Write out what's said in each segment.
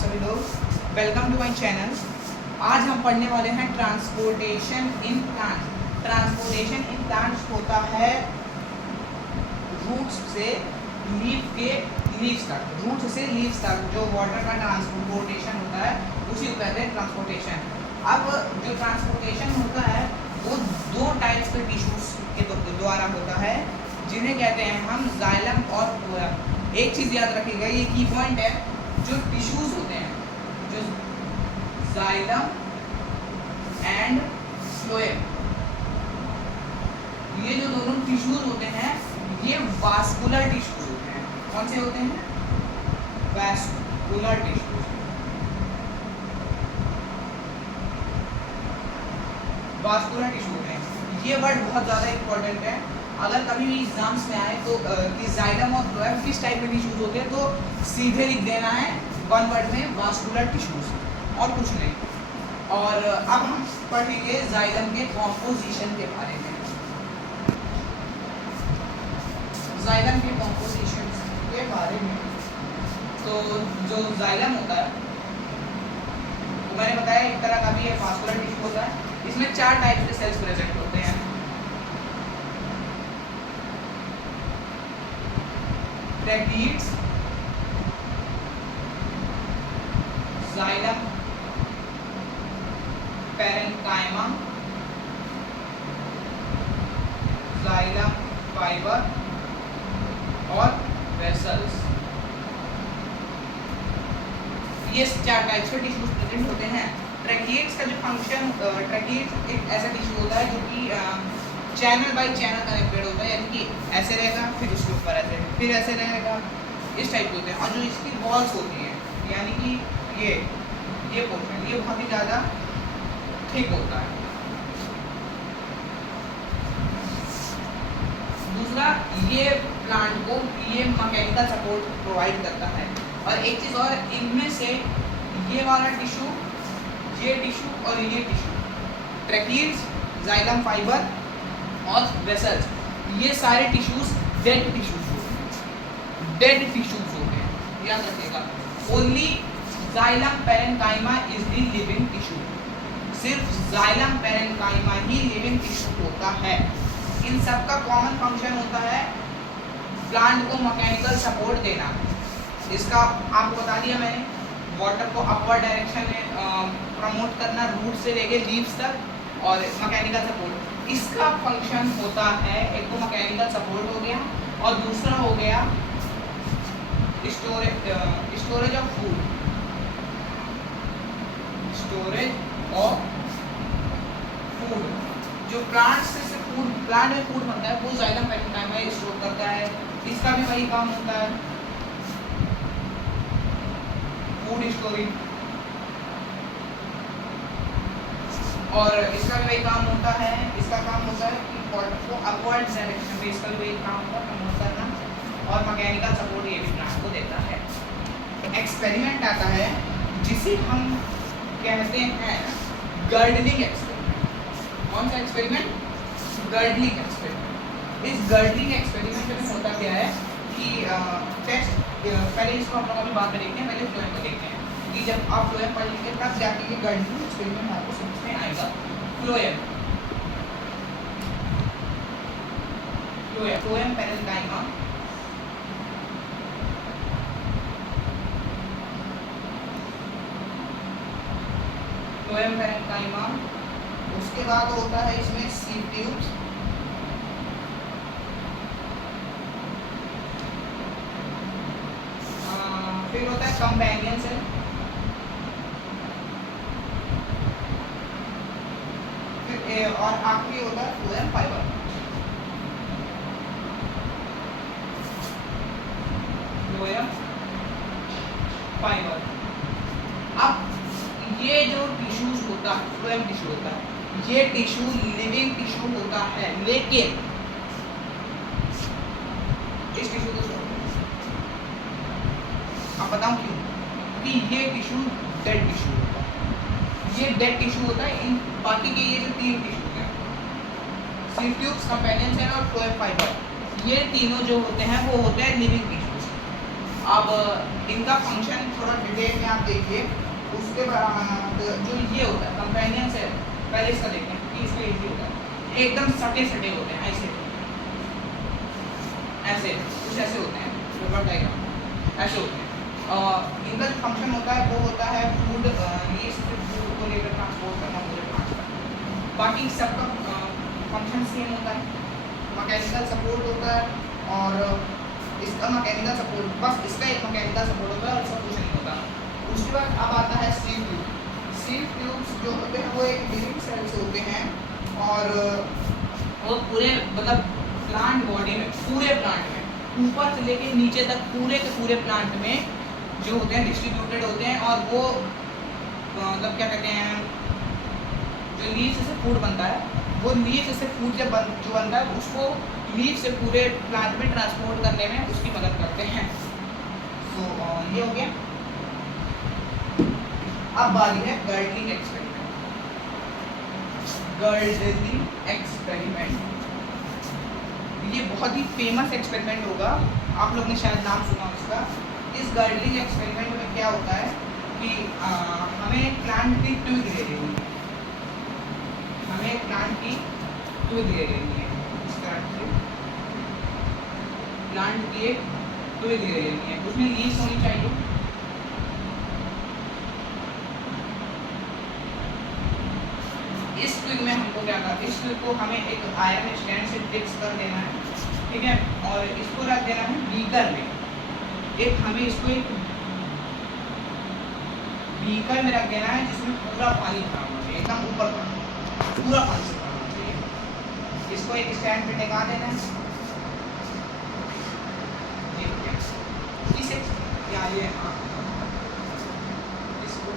सभी लोग, welcome to my channel. आज हम पढ़ने वाले हैं transportation in plants. Transportation in plants होता है रूट्स से लीव्स तक, रूट्स से लीव्स तक जो वाटर का ट्रांसपोर्टेशन होता है उसी को कहते हैं ट्रांसपोर्टेशन। अब जो ट्रांसपोर्टेशन होता है वो दो टाइप्स के टिश्यूज के द्वारा होता है, जिन्हें कहते हैं हम जाइलम और फ्लोएम। एक चीज़ याद रखिएगा, ये की पॉइंट है, जो टिश्यूज होते हैं, जो जाइलम एंड फ्लोएम, ये जो दोनों टिश्यूज होते हैं ये वास्कुलर टिश्यूज होते हैं। कौन से होते हैं? Vascular tissues. वास्कुलर टिश्यू होते हैं। ये वर्ड बहुत ज़्यादा इंपॉर्टेंट है। अगर कभी भी एग्जाम्स में आए तो कि जाइलम और फ्लोएम किस टाइप के टिश्यूज होते हैं, तो सीधे लिख देना है वन वर्ड में वास्कुलर टिश्यूज, और कुछ नहीं। और अब हम पढ़ेंगे जाइलम के कॉम्पोजिशन के बारे में। जाइलम के कॉम्पोजिशन के बारे में, तो जो जाइलम होता है वो मैंने बताया एक तरह का भी है वास्कुलर टिश्यू होता है। इसमें 4 टाइप के सेल्स प्रेजेंट होते हैं। Tracheids, xylem parenchyma, xylem fibre और वेसल्स। ये 4 टाइप्स के टिश्यूज प्रेजेंट होते हैं। ट्रैकिड्स का जो फंक्शन, ट्रैकिड्स एक ऐसा टिश्यू होता है जो कि चैनल बाय चैनल कनेक्टेड होता है, यानी कि ऐसे रहेगा, फिर उसके ऊपर ऐसे, फिर ऐसे रहेगा, इस टाइप के होते हैं। और जो इसकी वॉल्स होती हैं, यानी कि ये पोर्शन, ये बहुत ही ज़्यादा थिक होता है। दूसरा, ये प्लांट को ये मैकेनिकल सपोर्ट प्रोवाइड करता है। और एक चीज़ और, इनमें से ये वाला टिश्यू, ये टिश्यू और ये टिश्यू, ट्रैकिड्स, जाइलम फाइबर और वेसल्स, ये सारे टिश्यूज डेड टिश्यूज होते हैं। डेड टिश्यूज होते हैं, याद रखिएगा। Only xylem parenchyma is the living tissue. सिर्फ जाइलम पैरेन्काइमा ही लिविंग टिश्यू होता है। इन सब का कॉमन फंक्शन होता है प्लांट को मैकेनिकल सपोर्ट देना। इसका आपको बता दिया मैंने, वाटर को अपवर्ड डायरेक्शन में प्रमोट करना रूट से लेके लीव्स तक, और मैकेनिकल सपोर्ट इसका फंक्शन होता है। एक तो मैकेनिकल सपोर्ट हो गया, और दूसरा हो गया storage of food. Storage of food, जो प्लांट में फूड बनता है वो जाइलम पैरेन्काइमा स्टोर करता है। इसका भी वही काम होता है, फूड स्टोरिंग। और इसका भी वही काम होता है, इसका काम होता है कि वाटर को अपवर्ड डायरेक्शन में, इसका भी वही काम होता है प्रमोट करना, और मैकेनिकल सपोर्ट ये भी प्लांट को देता है। एक्सपेरिमेंट आता है जिसे हम कहते हैं गर्डनिंग एक्सपेरिमेंट। कौन सा एक्सपेरिमेंट? Gardening experiment. इस गर्डनिंग एक्सपेरिमेंट में होता क्या है कि टेस्ट, पहले इसको हम लोग अभी बाद में देखते हैं, पहले फ्लोएम को देखते हैं कि जब आप फ्लोएम पढ़ लेंगे तब जाके ये गर्डनिंग एक्सपेरिमेंट आपको समझ में आएगा। Phloem parenchyma, phloem parenchyma. उसके बाद होता है इसमें सीव ट्यूब्स, फिर होता है कंपेनियन सेल, फिर और आखिरी होता है फ्लोएम फाइबर। Phloem fibre. अब ये जो टिश्यूज होता है, फ्लोएम टिश्यू होता है, ये टिश्यू लिविंग टिश्यू होता है, लेकिन इस टिश्यू को आप बताऊं क्यों? कि ये टिश्यू डेड टिश्यू होता है। ये डेड टिश्यू होता है। इन बाकी के ये जो 3 टिश्यू हैं, सीव ट्यूब्स, कंपेनियन सेल और फ्लोएम फाइबर, ये तीनों जो होते हैं वो होते हैं लिविंग टिश्यूज। अब इनका फंक्शन थोड़ा डिटेल में आप देखिए। उसके बाद जो ये होता है कंपेनियन से, पहले इसका देखें कि इसका इजी होता है, एकदम सटे सटे होते हैं, ऐसे ऐसे कुछ ऐसे होते हैं, रबर डायग्राम ऐसे होते हैं। इनका जो फंक्शन होता है वो होता है फूड, ये फूड को लेकर ट्रांसपोर्ट करना पूरे प्लांट का। बाकी सबका फंक्शन सेम होता है, मैकेनिकल सपोर्ट होता है और इसका मैकेनिकल सपोर्ट, बस इसका एक मैकेनिकल सपोर्ट होता है और इसका कुछ नहीं होता। उसके बाद अब आता है सील ट्यूब। सील ट्यूब्स जो होते हैं वो एक लिविंग सेल्स होते हैं और वो पूरे मतलब प्लांट बॉडी में, पूरे प्लांट में ऊपर से लेके नीचे तक पूरे के पूरे प्लांट में जो होते हैं डिस्ट्रीब्यूटेड होते हैं। और वो मतलब क्या कहते हैं, जो लीव्स से फूड बनता है, वो लीव्स से फूड जब जो बनता है उसको लीव से पूरे प्लांट में ट्रांसपोर्ट करने में उसकी मदद करते हैं। तो ये हो गया। अब बारी है गर्डलिंग एक्सपेरिमेंट। गर्डलिंग एक्सपेरिमेंट ये बहुत ही फेमस एक्सपेरिमेंट होगा, आप लोग ने शायद नाम सुना इसका। इस गर्डलिंग एक्सपेरिमेंट में क्या होता है कि हमें प्लांट की ट्विग ले लेनी है, हमें प्लांट की ट्विग ले लेनी है, इस तरह से प्लांट की एक ट्विग ले लेनी है, उसमें लीव्स होनी चाहिए। इस ट्विग में हमको क्या करना है, इस ट्विग को हमें एक आयरन स्टैंड से फिक्स कर देना है, ठीक है, और इसको रख देना है बीकर में। एक हमें इसको एक बीकर में रख देना है जिसमें पूरा पानी भरा होना चाहिए, एकदम ऊपर पूरा पानी से भरा होना चाहिए। इसको एक स्टैंड पे टिका देना है, इसे या ये इसको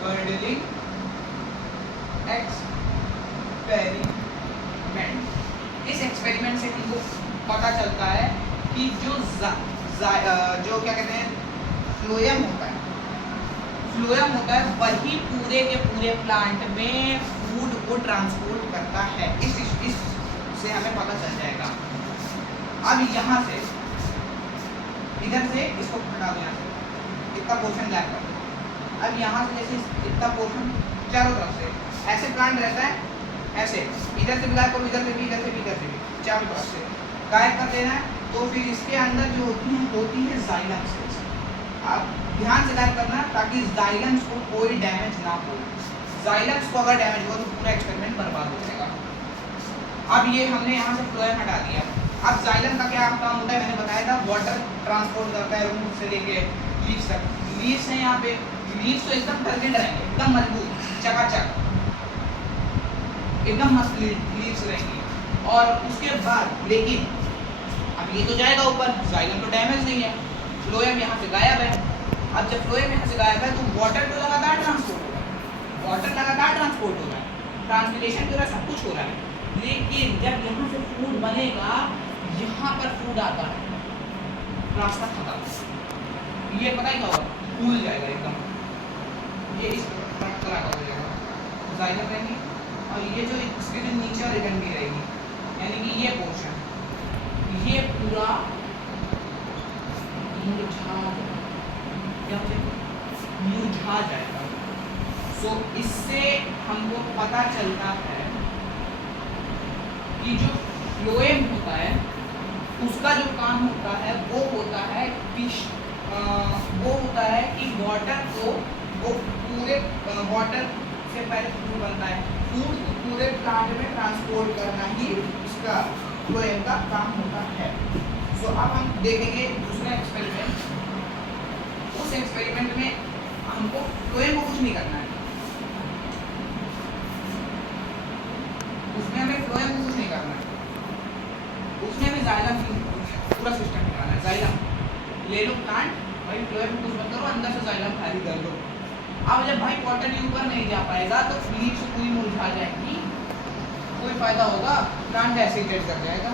गर्डलिंग एक्सपेरिमेंट। इस एक्सपेरिमेंट से हमको पता चलता है कि जो क्या कहते हैं फ्लोएम होता है, फ्लोएम होता है वही पूरे के पूरे प्लांट में फूड को ट्रांसपोर्ट करता है। इस से हमें पता चल जाएगा। अब यहाँ से इधर से इसको हटा दो, यहाँ से इतना पोर्शन गायब कर दो। अब यहाँ से जैसे इतना पोर्शन चारों तरफ से ऐसे प्लांट रहता है, ऐसे इधर से ब्लैक और इधर से भी, इधर से भी, इधर से भी, चारों तरफ से गायब कर देना है। तो फिर इसके अंदर जो होती है जाइलम सेल्स। आप ध्यान से गायब करना ताकि जाइलम्स को कोई डैमेज ना हो। जाइलम्स को अगर डैमेज हो तो पूरा एक्सपेरिमेंट बर्बाद हो जाएगा। अब ये हमने यहाँ से फ्लोएम हटा दिया। अब जाइलम का क्या काम होता है, मैंने बताया था, वाटर ट्रांसपोर्ट करता है रूट से लेके लीव्स तक। लीव्स हैं यहाँ पे, लीव्स तो एकदम टर्गेट रहेंगे, एकदम मजबूत, चकाचक, एकदम मस्त लीव्स रहेंगी। और उसके बाद लेकिन अब ये तो जाएगा ऊपर, जाइलम तो डैमेज नहीं है, फ्लोएम यहाँ से गायब है। अब जब फ्लोएम यहाँ से गायब है तो वाटर तो लगातार ट्रांसपोर्ट हो रहा है, वाटर लगातार ट्रांसपोर्ट हो रहा है, ट्रांसपिरेशन हो रहा है, सब कुछ हो रहा है। लेकिन जब यहाँ से फूड बनेगा, यहाँ पर फूड आता है, रास्ता खत्म, ये पता ही क्या होगा, फूल जाएगा एकदम, ये इस तरह का हो जाएगा, जाइलम रहेंगे और ये जो इसके जो नीचे वाली डंडी रहेगी, यानी कि ये पोर्शन, ये पूरा मुरझा जाएगा। सो इससे हमको पता चलता है कि जो फ्लोएम होता है उसका जो काम होता है वो होता है कि वाटर को, वो पूरे वाटर से पहले फूड बनता है, फूड पूरे प्लांट में ट्रांसपोर्ट करना ही उसका फ्लोएम का काम होता है। सो अब हम देखेंगे दूसरा एक्सपेरिमेंट। उस एक्सपेरिमेंट में हमको फ्लोएम को कुछ नहीं करना है, उसमें हमें फ्लोएम को कुछ नहीं करना है, उसमें हमें जाइलम पूरा सिस्टम कराना है। जाइलम ले लो प्लांट, भाई फ्लोएम को कुछ मत करो, अंदर से जाइलम खाली कर लो। अब जब भाई वाटर के ऊपर नहीं जा पाएगा तो लीव्स पूरी मुरझा जाएगी, कोई फायदा होगा, प्लांट ऐसे ही डेड कर जाएगा।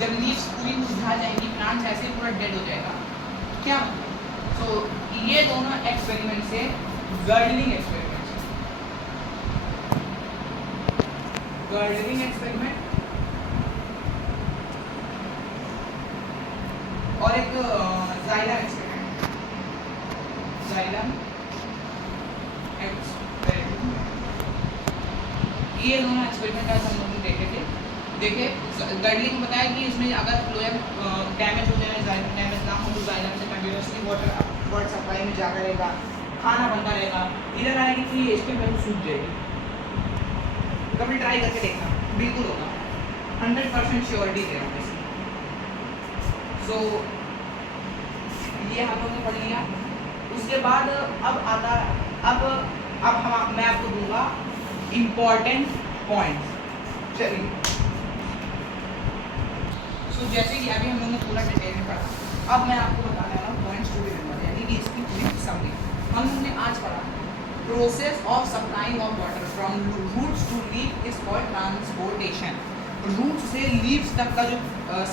जब लीव्स पूरी मुरझा जाएंगी, प्लांट ऐसे ही पूरा डेड हो जाएगा, क्या मतलब। तो ये दोनों एक्सपेरिमेंट से गार्डनिंग एक्सपेरिमेंट, गार्डनिंग एक्सपेरिमेंट और एक जाइलम एक्सपेरिमेंट, जाइलम एक्सपेरिमेंट, ये दोनों एक्सपेरिमेंट आज हम लोग ने देखे थे। देखिए गर्डलिंग में बताया कि इसमें अगर फ्लोएम डैमेज हो जाए, जाइलम डैमेज ना हो तो जाइलम से कंटिन्यूसली वाटर सप्लाई में जाता रहेगा, खाना बनता रहेगा। इधर आएगी तो ये स्टेप वैल्यू सूख जाएगी। कभी ट्राई करके देखना, बिल्कुल होगा, 100% श्योरिटी दे रहा हूँ इसकी। सो ये हम लोग ने पढ़ लिया। उसके बाद अब आता मैं आपको दूंगा इम्पोर्टेंट पॉइंट्स। चलिए जैसे कि अभी हम लोगों ने पूरा डिटेल में पढ़ा, अब मैं आपको बताने वाला हूँ पॉइंट्स टू रिमेंबर, यानी कि इसकी पूरी समरी। हम लोगों ने आज पढ़ा process of supplying of water from roots to leaf is called transportation. Roots से लीव्स तक का जो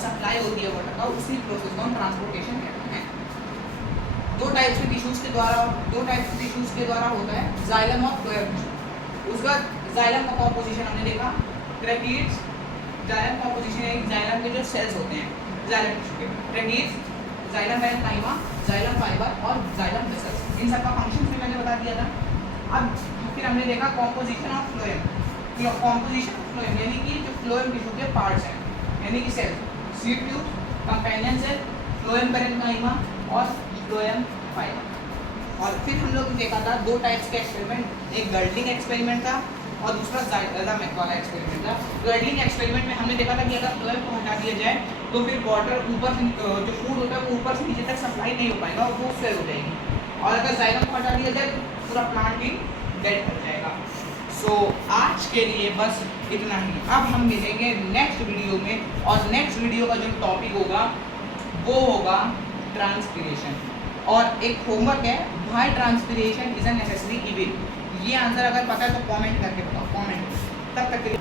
सप्लाई होती है वाटर का, उसी प्रोसेस को हम ट्रांसपोर्टेशन कहते हैं। दो टाइप्स के टिश्यूज के द्वारा होता है, जाइलम और फ्लोएम टिश्यू। उसका जाइलम का कॉम्पोजिशन हमने देखा, ट्रैकीड्स, जाइलम कॉम्पोजिशन है जाइलम के जो सेल्स होते हैं जाइलम टिश्यू के, tracheids, xylem parenchyma, xylem fibre और जाइलम वेसल्स, इन सब का फंक्शन भी मैंने बता दिया था। अब फिर हमने देखा composition of phloem, composition of phloem यानी कि जो फ्लोएम टिश्यू के पार्ट्स हैं, यानी कि cells, sieve tube, companion cell, phloem parenchyma और फ्लोएम फाइबर। और फिर हम लोग देखा था दो टाइप्स के एक्सपेरिमेंट, एक गर्डलिंग एक्सपेरिमेंट था और दूसरा जाइलम वाला एक्सपेरिमेंट था। गर्डलिंग एक्सपेरिमेंट में हमने देखा था कि अगर फ्लोएम को हटा दिया जाए तो फिर वाटर ऊपर से जो फूड होता है वो ऊपर से नीचे तक सप्लाई नहीं हो पाएगा और वो फेल हो जाएगी। और अगर जाइलम को हटा दिया जाए तो पूरा प्लांट ही डेड हो जाएगा। सो आज के लिए बस इतना ही। अब हम मिलेंगे नेक्स्ट वीडियो में, और नेक्स्ट वीडियो का जो टॉपिक होगा वो होगा ट्रांसपीरेशन। और एक होमवर्क है, why transpiration is a necessary evil. ये आंसर अगर पता है तो कमेंट करके बताओ, कमेंट। तब तक के लिए